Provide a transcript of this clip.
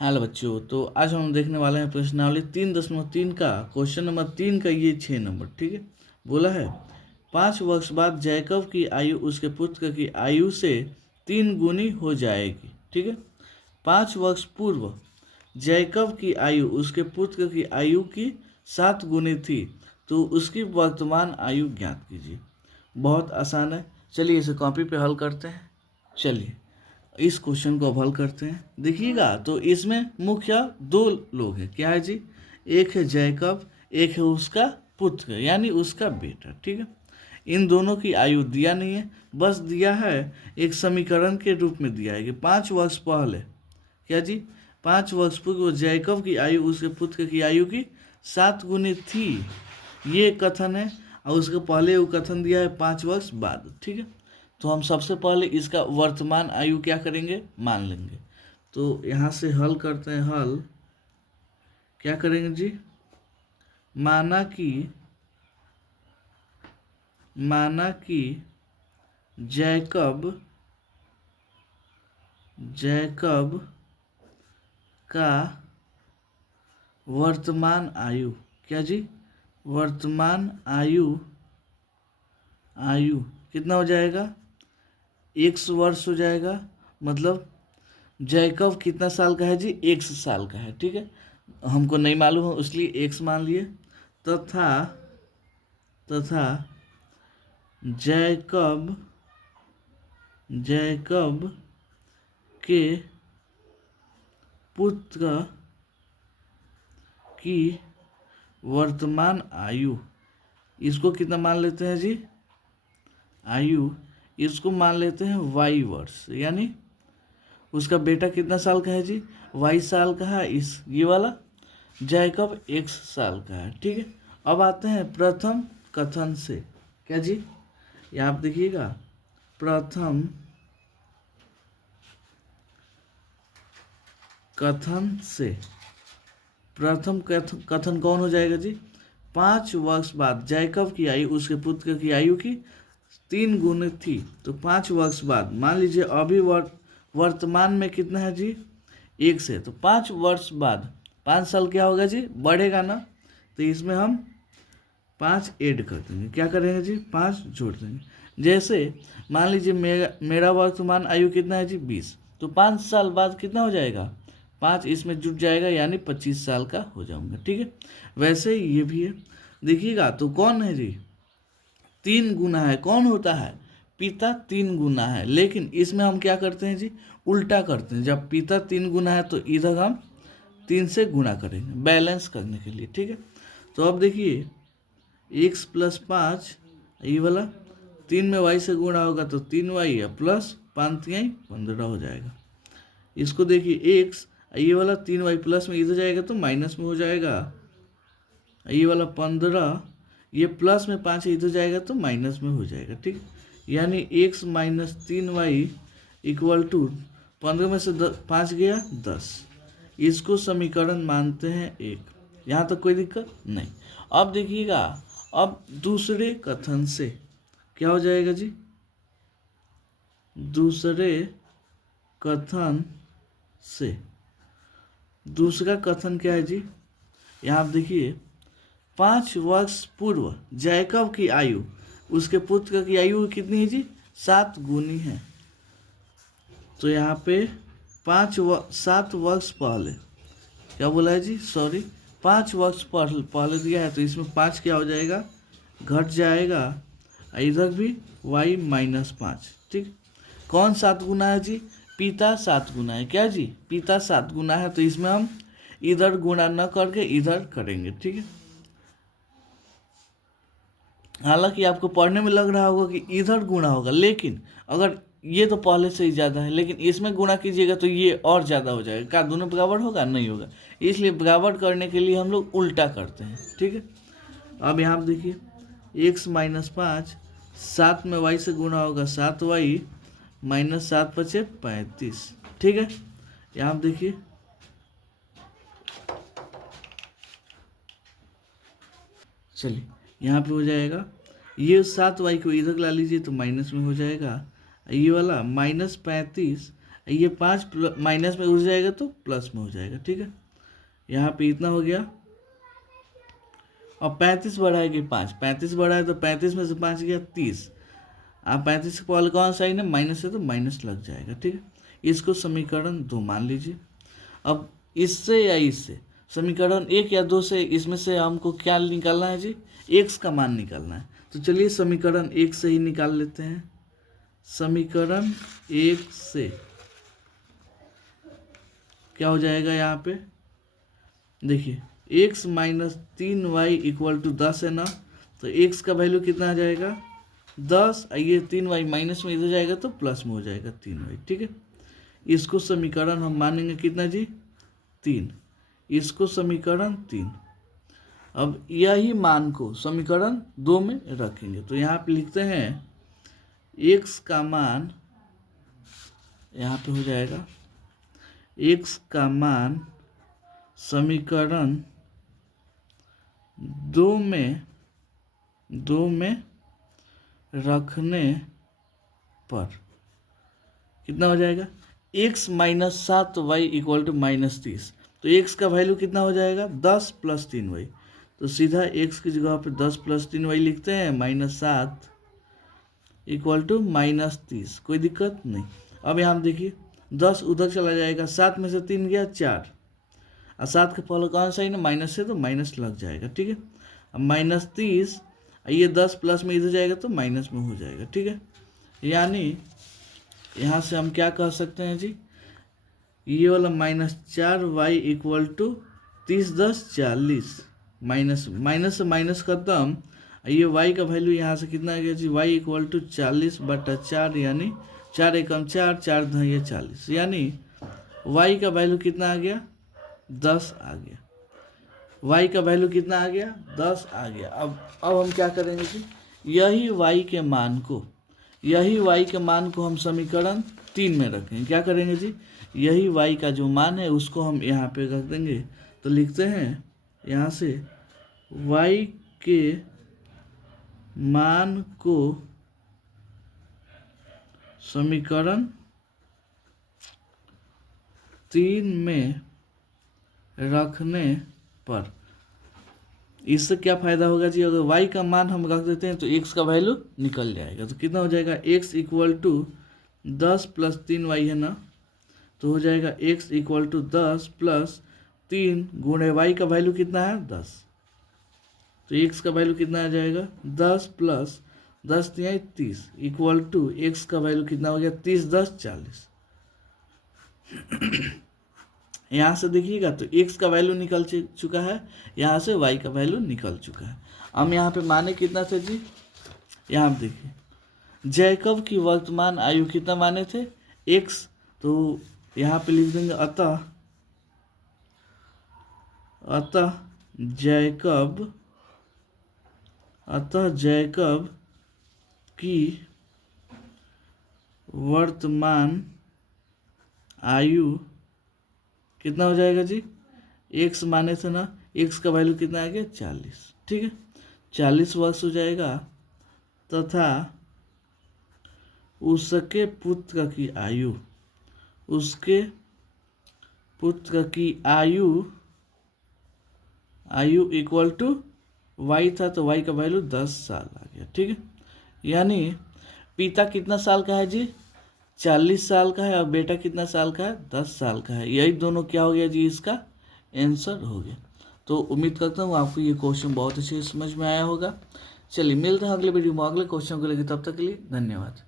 Hello बच्चों, तो आज हम देखने वाले हैं प्रश्नावली 3.3 का क्वेश्चन नंबर 3 का ये 6 नंबर। ठीक है, बोला है 5 वर्ष बाद जैकब की आयु उसके पुत्र की आयु से 3 गुनी हो जाएगी। ठीक है, 5 वर्ष पूर्व जैकब की आयु उसके पुत्र की आयु की 7 गुनी थी, तो उसकी वर्तमान आयु ज्ञात कीजिए। बहुत आसान है, चलिए इसे कॉपी पे हल करते हैं। चलिए इस क्वेश्चन को अब हल करते हैं। देखिएगा तो इसमें मुख्य दो लोग हैं। क्या है जी? एक है जैकब, एक है उसका पुत्र यानी उसका बेटा। ठीक है, इन दोनों की आयु दिया नहीं है, बस दिया है एक समीकरण के रूप में दिया है कि 5 वर्ष पहले, क्या जी, 5 वर्ष पूर्व जैकब की आयु उसके पुत्र की आयु की 7 गुनी थी, ये कथन है। और उसके पहले वो कथन दिया है 5 वर्ष बाद। ठीक है, तो हम सबसे पहले इसका वर्तमान आयु क्या करेंगे, मान लेंगे। तो यहाँ से हल करते हैं। हल क्या करेंगे जी? माना कि जैकब का वर्तमान आयु, क्या जी, वर्तमान आयु कितना हो जाएगा? 100 वर्ष हो जाएगा। मतलब जैकब कितना साल का है जी? 100 साल का है। ठीक है, हमको नहीं मालूम है इसलिए 100 मान लिए। तथा जैकब के पुत्र की वर्तमान आयु, इसको कितना मान लेते हैं जी? आयु इसको मान लेते हैं y वर्ष, यानी उसका बेटा कितना साल का है जी? y साल का है। इस ये वाला जैकब 1 साल का है। ठीक है, अब आते हैं प्रथम कथन से। क्या जी? ये आप देखिएगा, प्रथम कथन से। प्रथम कथन कौन हो जाएगा जी? 5 वर्ष बाद जैकब की आयु उसके पुत्र की आयु की 3 गुनी थी, तो 5 वर्ष बाद मान लीजिए अभी वर्तमान में कितना है जी? 1 से, तो 5 वर्ष बाद 5 साल क्या होगा जी? बढ़ेगा ना, तो इसमें हम 5 ऐड कर देंगे। क्या करेंगे जी? 5 जोड़ देंगे। जैसे मान लीजिए मेरा वर्तमान आयु कितना है जी? 20, तो 5 साल बाद कितना हो जाएगा? 5 इसमें जुट जाएगा, यानी 25 साल का हो जाऊंगा। ठीक है, वैसे ही ये भी है। देखिएगा तो कौन है जी? 3 गुना है। कौन होता है? पिता 3 गुना है, लेकिन इसमें हम क्या करते हैं जी? उल्टा करते हैं। जब पिता 3 गुना है तो इधर हम 3 से गुना करेंगे बैलेंस करने के लिए। ठीक है, तो अब देखिए x + 5, ये वाला 3 में y से गुणा होगा तो 3y है, प्लस 5 15 हो जाएगा। इसको देखिए x, ये वाला 3y प्लस में इधर जाएगा तो माइनस में हो जाएगा। ये वाला 15, ये प्लस में 5 इधर जाएगा तो माइनस में हो जाएगा। ठीक, यानी x - 3y = 15 में से 5 गया 10। इसको समीकरण मानते हैं 1। यहाँ तक कोई दिक्कत नहीं। अब देखिएगा, अब दूसरे कथन से क्या हो जाएगा जी? दूसरे कथन से, दूसरा कथन क्या है जी? यहाँ आप देखिए 5 वर्ष पूर्व जैकब की आयु उसके पुत्र की आयु कितनी है जी? 7 गुनी है। तो यहाँ पे 7 वर्ष पहले, क्या बोला है जी? सॉरी, 5 वर्ष पहले दिया है, तो इसमें 5 क्या हो जाएगा? घट जाएगा। इधर भी y - 5। ठीक, कौन 7 गुना है जी? पिता 7 गुना है। क्या जी? पिता 7 गुना है, तो इसमें हम इधर गुणा न करके इधर करेंगे। ठीक है, हालांकि आपको पढ़ने में लग रहा होगा कि इधर गुणा होगा, लेकिन अगर ये तो पहले से ही ज़्यादा है, लेकिन इसमें गुणा कीजिएगा तो ये और ज़्यादा हो जाएगा। क्या दोनों बराबर होगा? नहीं होगा, इसलिए बराबर करने के लिए हम लोग उल्टा करते हैं। ठीक है, अब यहाँ पर देखिए x - 5, 7 में y से गुणा होगा 7y - 7 × 5 = 35। ठीक है, यहाँ पर देखिए चलिए यहाँ पे हो जाएगा, ये 7y को इधर ला लीजिए तो माइनस में हो जाएगा। ये वाला -35 ये 5 माइनस में उड़ जाएगा तो प्लस में हो जाएगा, ठीक है। यहाँ पे इतना हो गया। और 35 बढ़ाएगी 5, 35 बढ़ाए तो 35 में से 5 गया 30। आप 35 के पहले कौन साइन है, माइनस है तो माइनस लग जाएगा, ठीक है। इसको समीकरण 2 मान लीजिए। अब इससे या इससे समीकरण 1 या 2 से इसमें से हमको क्या निकालना है जी, x का मान निकालना है। तो चलिए समीकरण 1 से ही निकाल लेते हैं। समीकरण 1 से क्या हो जाएगा, यहाँ पे देखिए x minus 3y equal to 10 है ना, तो x का वैल्यू कितना आ जाएगा 10। ये 3y माइनस में इधर जाएगा तो प्लस में हो जाएगा 3y, ठीक है। इसको समीकरण हम मानेंगे कितना जी 3, इसको समीकरण 3। अब यही मान को समीकरण 2 में रखेंगे। तो यहाँ पे लिखते हैं x का मान, यहाँ पे हो जाएगा x का मान समीकरण 2 में रखने पर कितना हो जाएगा, x minus 7y equal to minus 30। तो x का वैल्यू कितना हो जाएगा 10 प्लस 3y। तो सीधा x की जगह पे 10 प्लस 3y लिखते हैं, माइनस 7 इक्वल टू माइनस 30। कोई दिक्कत नहीं। अब यहाँ देखिए 10 उधर चला जाएगा, 7 में से 3 गया 4, और 7 के पहले कौन सा है ना माइनस है तो माइनस लग जाएगा, ठीक है। अब माइनस 30, ये 10 प्लस में इधर जाएगा तो माइनस में हो जाएगा, ठीक है। यानी यहाँ से हम क्या कह सकते हैं जी, ये वाला -4y इक्वल टू 30 10 40, माइनस से माइनस खत्म। ये y का वैल्यू यहाँ से कितना आ गया जी, y इक्वल टू 40/4, यानी 4 एकम 4, 4 दहिया 40, यानी y का वैल्यू कितना आ गया 10 आ गया। y का वैल्यू कितना आ गया 10 आ गया। अब हम क्या करेंगे जी, यही y के मान को हम समीकरण 3 में रखेंगे। क्या करेंगे जी, यही y का जो मान है उसको हम यहाँ पे रख देंगे। तो लिखते हैं यहाँ से y के मान को समीकरण 3 में रखने पर इससे क्या फ़ायदा होगा जी, अगर y का मान हम रख देते हैं तो x का वैल्यू निकल जाएगा। तो कितना हो जाएगा, x equal to 10 plus 3y है ना, तो हो जाएगा x इक्वल टू 10 प्लस 3 गुणे y का वैल्यू कितना है 10। तो x का वैल्यू कितना आ जाएगा 10 प्लस 10 3 30 इक्वल टू x का वैल्यू कितना हो गया 30 10 40। यहाँ से देखिएगा तो x का वैल्यू निकल चुका है, यहाँ से y का वैल्यू निकल चुका है। हम यहाँ पे माने कितना थे जी, यहाँ पे देखिए जैकब की वर्तमान आयु कितना माने थे x, तो यहाँ पे लिख देंगे अतः जैकब की वर्तमान आयु कितना हो जाएगा जी, x माने थे ना, x का वैल्यू कितना आ गया 40, ठीक है। 40 वर्ष हो जाएगा तथा उसके पुत्र की आयु इक्वल टू y था, तो y का वैल्यू 10 साल आ गया, ठीक है। यानी पिता कितना साल का है जी 40 साल का है, और बेटा कितना साल का है 10 साल का है। यही दोनों क्या हो गया जी, इसका आंसर हो गया। तो उम्मीद करता हूँ आपको ये क्वेश्चन बहुत अच्छे समझ में आया होगा। चलिए मिलते हैं अगले वीडियो में अगले क्वेश्चन को लेकर, तब तक के लिए धन्यवाद।